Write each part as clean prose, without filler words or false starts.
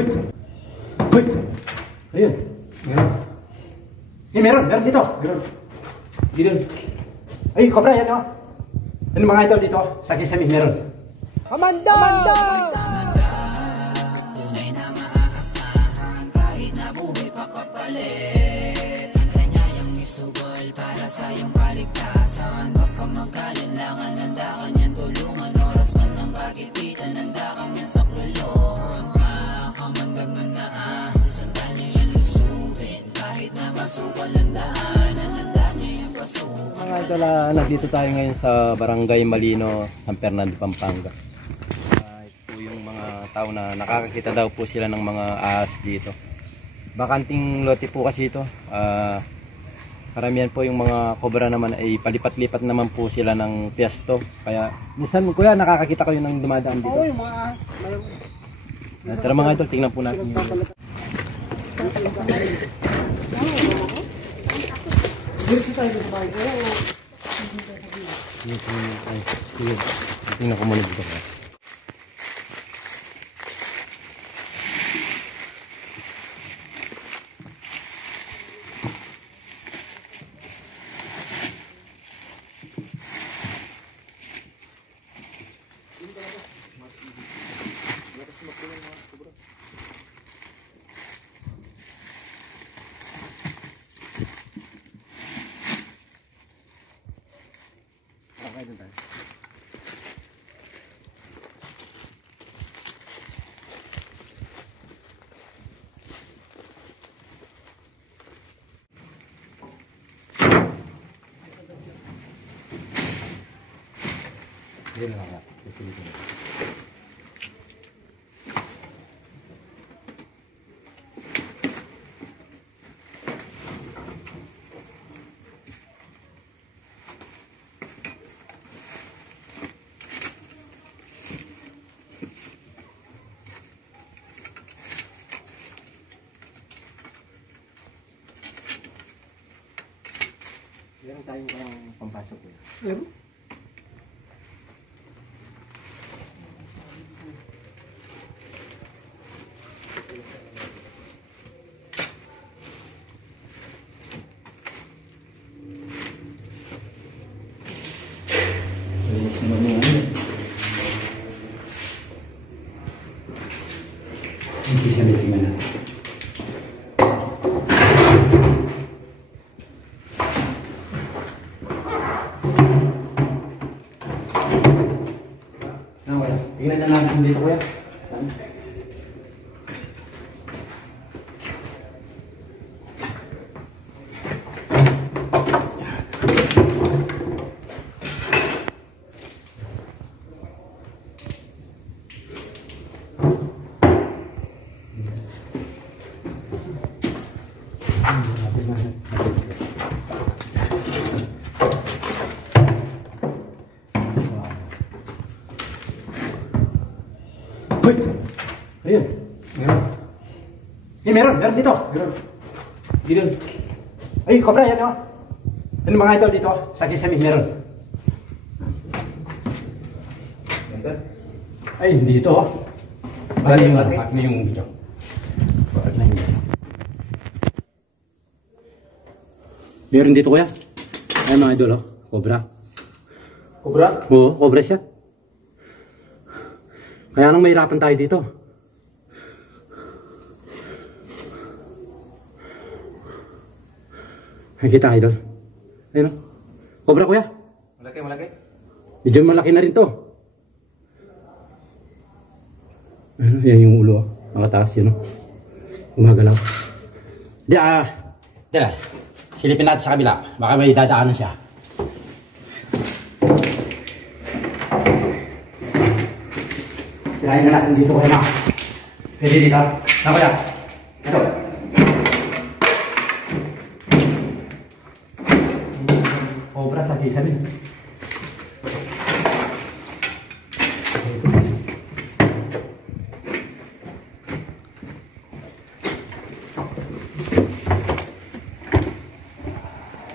Hoy! Hoy! Ayun. Meron. Meron dito. Meron. Dito. Ay, cobra yan oh. Ano mga idol dito? Sa Kisame meron. Amanda! Amanda! Tunay na maaasahan kahit na buhay pa kapalit. Ang kanyayang isugol para sa iyong kaligtasan. Huwag kang magkalinlangan, handa ka niyan tulungan. Oras man ng kagipitan, handa kang yan sa kulon. Makamandag man na sandal niya yan lusubin. Kahit na masukal ang daanan, handa niya yung pasukan. Mga idol, nandito tayo ngayon sa Barangay Malino, San Fernando, Pampanga. Ito yung mga tao na nakakakita daw po sila ng mga ahas dito. Bakanting lote po kasi ito. Karamihan po yung mga cobra naman ay palipat-lipat naman po sila ng piesto. Kaya minsan kuya nakakakita kayo ng dumadaan dito. Oo, yung mga ahas. Tara mga idol, tingnan po natin yung... Tingnan ko muna dito. Meron tayong pampasok eh. Meron? Hindi siya may tingnan natin. Tingnan na natin dito kuya. Hoy! Ayun. Meron. Meron dito. Meron. Dito. Ay, cobra yan oh. Ano mga idol dito? Sa Kisame meron. Ay, hindi ito oh. Bakit na yung video? Bakit na yung video? Meron dito kuya. Ay mga idol oh. Cobra. Cobra? Oo, cobra siya. Kaya nang mahirapan tayo dito. Nakikita idol. Ayun o. Cobra kuya. Malaki. Medyo malaki na rin to. Ano, yan yung ulo. Nakataas yun o. Umagalaw. Dila. Silipin natin sa kabila. Baka may dadaanan siya. Sirahin na natin dito kuya na. Pwede dito. Na kuya. Ito. Cobra sa Kisame.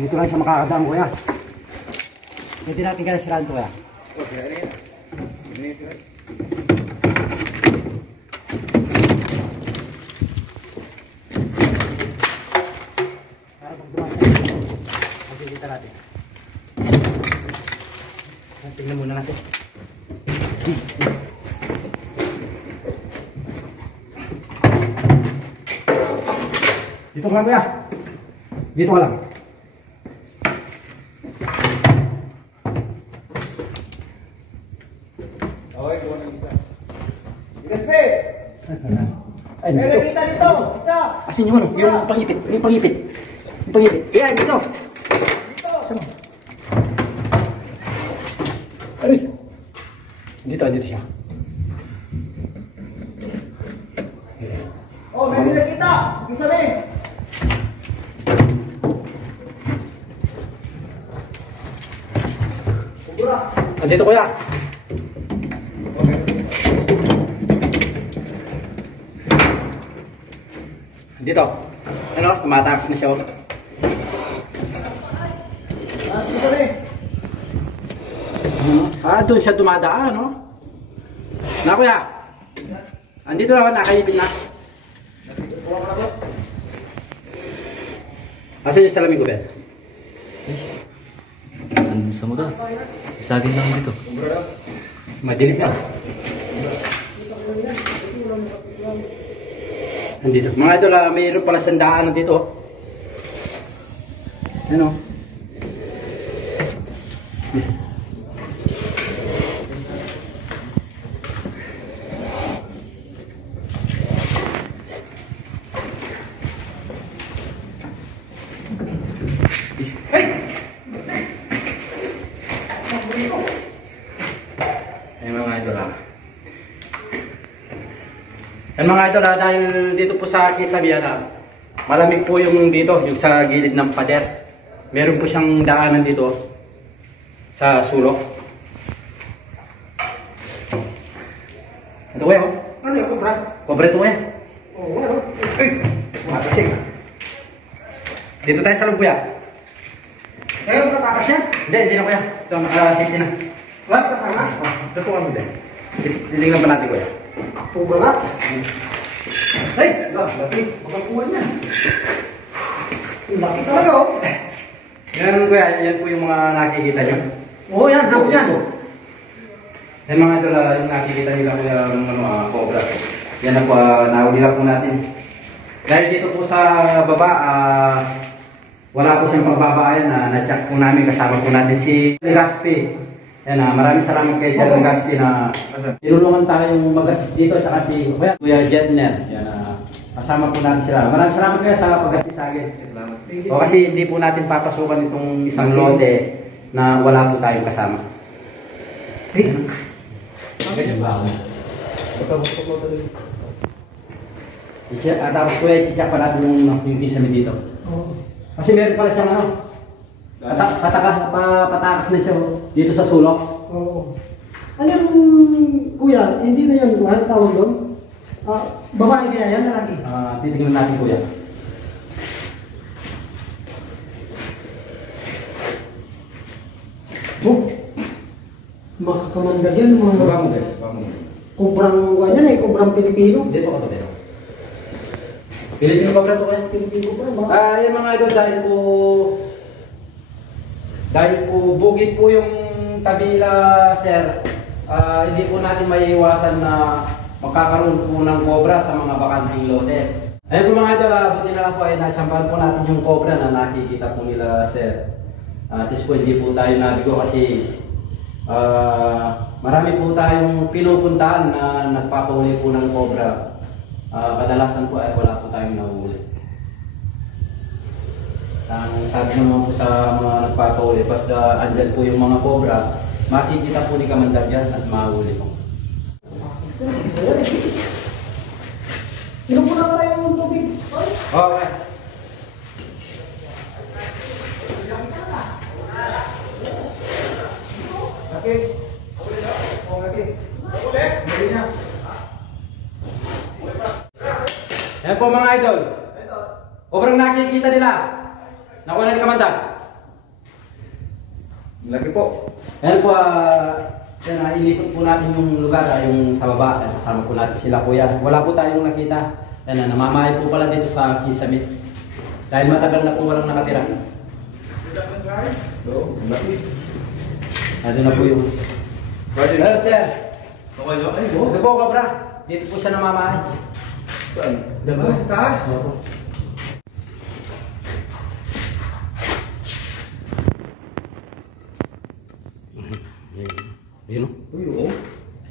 Dito lang siya makakadaan kuya. Pwede natin kaya siraan kuya. muna natin. Dito ka kuya. Dito ka lang. Okay, kuha ng isa. Gaspe! Ay, May dito. nakita dito! Isa! Asin yung ano, yung pangipit. Yung pangipit. Yung pangipit. Kaya, dito. Dito! Sama. Aray. Dito siya. Oh, may nakita! Isa may! Kubra! Andito kuya. Dito. Ano? Tumatakas na siya. Isa may! Doon siya dumadaan, no? Na kuya. Andito na ako, nakaipit na. Asan yung salamin ko, Ben? Ano sa mo doon? Sa akin lang dito. Madilim yan. Andito. Mga idol, mayroon pala sandaan dito. Ano? Ay mga idol ha. Yan mga idol ha, dahil dito po sa Kisabihan ha, malamig po yung dito, yung sa gilid ng pader. Meron po siyang daanan dito sa sulok. Ito kuya, oh. Ano yung kubra? Pobre ito kuya. Oh, ano? Matasig. Dito tayo sa loob kuya. Kaya ang katakas yan? Hindi na kuya. Ito, safety na. Lahat kasama? Ito po kami din. Dilingan pa natin kuya. Kubra nga? Ay! Laki! Makakuha niya. Laki talaga oh! Yan kuya, yan po yung mga nakikita nyo. Oo yan, hapon yan. Yan mga idol, yung nakikita nila kuya ng cobra. Yan na po, nahuli lang po natin. Dahil dito po sa baba, wala po siyang pagbabayan na na-check po namin, kasama po natin si Legaspi. Yan, maraming salamat kay Sir Legaspi na tinulungan tayong mag-assist dito at saka si Kuya Jetner. Yan, kasama po natin sila. Maraming salamat kaya sa pag-assist sa akin. O kasi hindi po natin papasukan itong isang lote na wala po tayong kasama. Tapos kuya, i-check pa natin yung kisame dito. Kasi meron pala siyang ano, patakas na siya dito sa sulok. Oo. Ano yung kuya, hindi na yan, ano tawag doon? Babae kaya yan, lalaki? Titignan natin kuya. Oh, makakamandag yan, mga Baba mo guys, baba mo. kubrang ganyan eh, kubrang Pilipino. Dito ka to pero. Pilipino ba to kaya? Pilipino ba? Yung mga idol, dahil po bukid po yung tabi nila sir, hindi po natin maiiwasan na magkakaroon po ng cobra sa mga bakanting lote. Ayun po mga idol, buti na lang po ay natsambahan po natin yung cobra na nakikita po nila sir. At least po hindi po tayo nabigo kasi marami po tayong pinupuntahan na nagpapahuli po ng cobra. Kadalasan po ay wala po tayong nahuli. Ang sabi naman po sa mga nagpapahuli, basta andyan po yung mga cobra, makikita po ni Kamandag yan at mahuli po. Inom mo na pala yung tubig. Okay. Okay. Okay. Okay na. Yan po mga idol. Cobrang nakikita nila. Nakuha na ni Kamandag. Lagi po. Yan po, inikot po natin yung lugar, yung sa baba. Kasama po natin sila kuya. Wala po tayong nakita. Yan, namamahay po pala dito sa Kisame. Dahil matagal na po walang nakatira. Laki. Ito na po yung Hello, sir. Okay nyo? Ay, Ito po, Cobra. Dito po siya namamaan. Diba? Sa taas? Yun o. Uy, oo.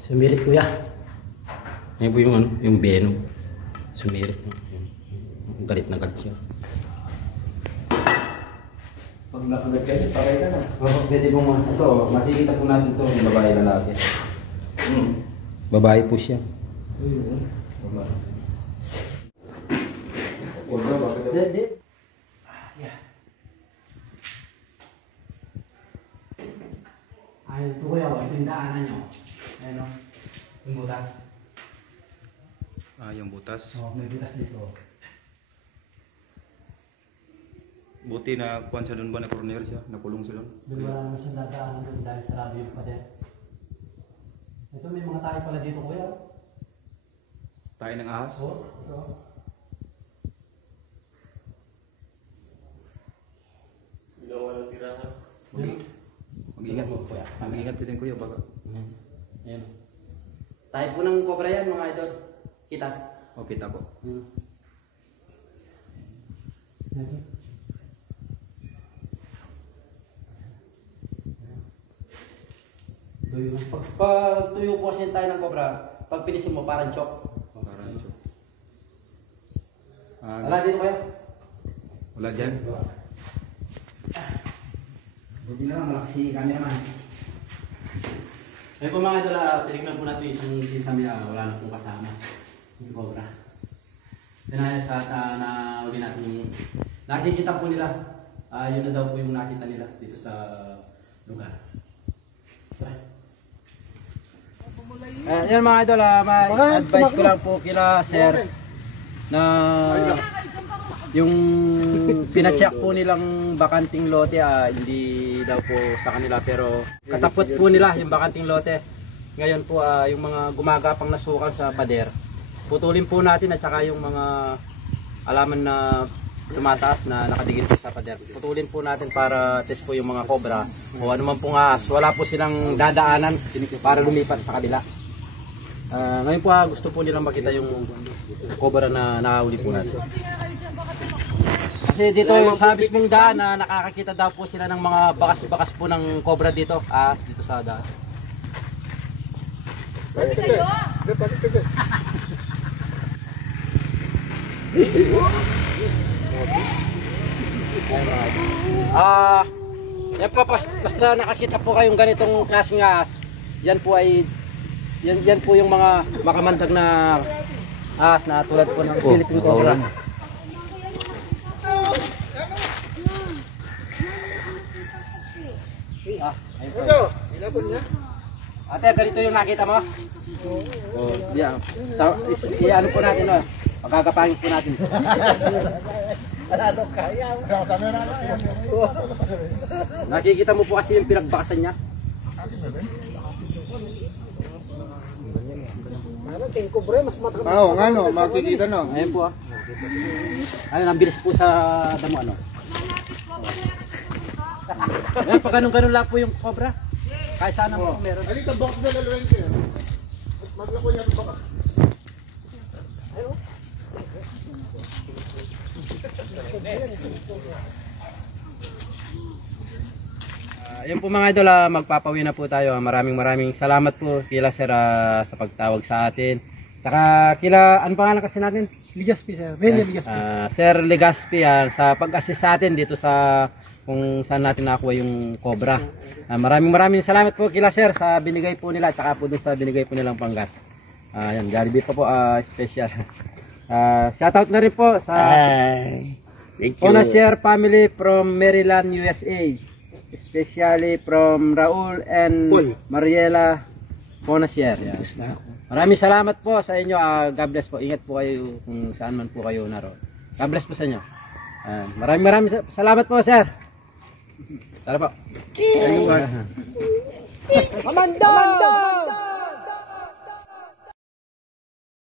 Sumirit kuya. Yan po yung ano, yung Venom. Sumirit. Galit na galit siya. Pag nakagat kayo, pakay ka na. Oh, pwede po mga ito. Makikita po natin ito. Yung babae na natin. Babae po siya. Uy, oo. Babae. Huwag na, bakit ako? Hindi. Ay, ito kuya. Ito yung daanan nyo. Ayan o. Yung butas. Yung butas. Oh, may butas dito. Buti na kuwan siya doon ba, na corner siya, nakulong siya doon. Doon wala naman siyang dadaanan doon dahil sarado yung pader. Ito may mga tayo pala dito kuya. Tayo ng ahas. So, ito. Mag-ingat mo kuya. Mag-ingat ka din kuya baka. Ayan. Tayo po ng cobra yan mga idol. Kita. O kita po. Pag tuyo po kasi tayo ng cobra, pag pinisin mo parang chok. Parang ito. Wala dito kayo. Wala dyan. Buti na lang, malakas si cameraman. Ayun po mga idol, tinignan po natin isang sisami, wala na pong kasama. Yung cobra. Tinaya sa na uli natin yung nakikita po nila. Yun na daw po yung nakita nila dito sa lugar. Yan mga idol, may advice ko lang po kila sir na yung pinacheck po nilang bakanting lote, hindi daw po sa kanila, pero katapot po nila yung bakanting lote. Ngayon po yung mga gumagapang na sukal sa pader, putulin po natin, at saka yung mga alaman na tumataas na nakadigil po sa pader, putulin po natin para test po yung mga cobra o ano man pong ahas. Wala po silang dadaanan para lumipat sa kanila. Ngayon po gusto po nilang makita yung cobra na nakahuli po natin. Kasi dito sa mismong daan na nakakakita daw po sila ng mga bakas-bakas po ng cobra dito, dito sa daan. Yan po, basta nakakita po kayong ganitong klaseng ahas, yan po ay yan po yung mga makamandag na ahas na tulad po ng Philippine cobra. Ate, ganito yung nakita mo? Oh, yeah. Ano po natin, magagapangin po natin. Nakikita mo po kasi yung pinagbakasan niya. Oo, nga no, makikita no. Ayun po Ayun, ang bilis po sa damo ano. Ayun, pag ganun-ganun lang po yung cobra. Kahit sana po meron. Ano ka box na laluin ko yan? Maglako niya ito baka. Ayun po mga idol, magpapawi na po tayo. Maraming salamat po kila sir sa pagtawag sa atin. Saka kila, ano pangalan kasi natin? Legaspi sir. Rene Legaspi. Sir Legaspi sa pag-assist sa atin dito sa kung saan natin nakuha yung cobra. Maraming salamat po kila sir sa binigay po nila at saka po dun sa binigay po nilang panggas. Yan, Jollibee pa po special. Shoutout na rin po sa Onasier family from Maryland, USA. Especially from Raul and Mariela Onasier. Maraming salamat po sa inyo. God bless po. Ingat po kayo kung saan man po kayo naroon. God bless po sa inyo. Maraming salamat po sir. Tara po. Amanda!